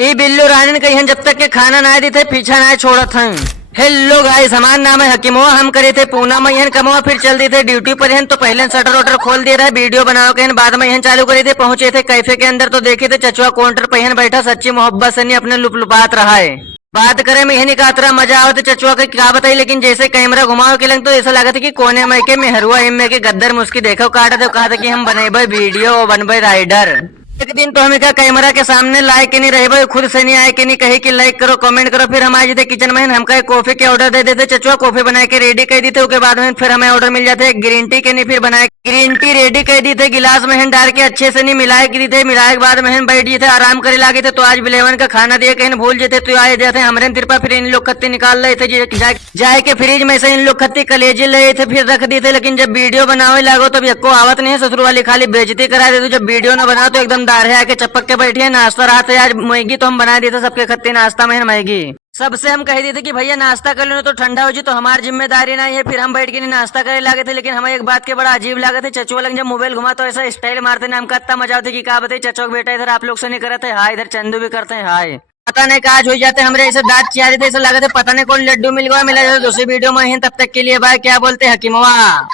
ई बिल्लू रानी ने कही जब तक के खाना ना दी थे पीछा ना छोड़त हन। हेलो गाइस, हमारा नाम है हकीमो। हम करे थे पूना में यहन कमवा, फिर चल दिए थे ड्यूटी पर यहन। तो पहले शटर वटर खोल दिए रहे वीडियो बनाओ के बाद में यहन चालू करे थे। पहुंचे थे कैफे के अंदर तो देखे थे चचुआ काउंटर पर यहन बैठा सच्ची मोहब्बत से नहीं अपने लुपलुपात रहा है। बात करे में यही का तरह मजा आवत चचुआ का क्या बताई, लेकिन जैसे कैमरा घुमाओ के लग तो ऐसा लगा था कि कोने में के मेहरुआ इनमें के गद्दर मुस्की देखो काटा तो कहा था कि हम बनेबे वीडियो बनबे राइडर। एक दिन तो हमें क्या कैमरा के सामने लाइक नहीं रहे भाई, खुद से नहीं आए कि नहीं कहे कि लाइक करो कमेंट करो। फिर हम आए थे किचन में, हमका एक कॉफी के ऑर्डर दे देते चचुआ, कॉफी बना के रेडी कर दी थे। उसके बाद में फिर हमें ऑर्डर मिल जाते ग्रीन टी के, नहीं फिर बनाए ग्रीन टी रेडी कर दी थे। गिलास में डाल के अच्छे से नहीं मिलाए की दी थे। मिलाए के बाद में बैठ गए थे आराम करे लागे थे। तो आज बिलेवन का खाना दिए कहीं भूल जाते तो आए जाते हमारे तिरपा। फिर इन लोग खत्ती निकाल रहे थे जाए के फ्रिज में से इन लोग खत्ती कलेजी ले थे फिर रख दिए थे। लेकिन जब वीडियो बनावे लागो तब यक्को आवत नहीं है, ससुर वाली खाली बेइज्जती करा देते। जब वीडियो न बनाओ तो एकदम दाढ़े आके चपक के बैठिए। नाश्ता रात है आज मैगी तो हम बना दिए थे सबके खत्ती नाश्ता में मैगी। सबसे हम कह दिए थे कि भैया नाश्ता कर लो तो ठंडा हो जी, तो हमारी जिम्मेदारी नहीं है। फिर हम बैठ के नहीं नाश्ता करे लागे थे। लेकिन हमें एक बात के बड़ा अजीब लगे थे, चचुआ लग जब मोबाइल घुमा तो ऐसा स्टाइल मारते ना, हमका इतना मजा आते कि क्या बताइए। चचो बेटा इधर आप लोग से नहीं करते हाय, इधर चंदू भी करते हैं हाय। पता नहीं काज हो जाते हमारे ऐसे दांत चियारे थे, ऐसा लगे थे पता नहीं कौन लड्डू मिल गया मिला। दूसरी वीडियो में तब तक के लिए बाय। क्या बोलते हकीमवा।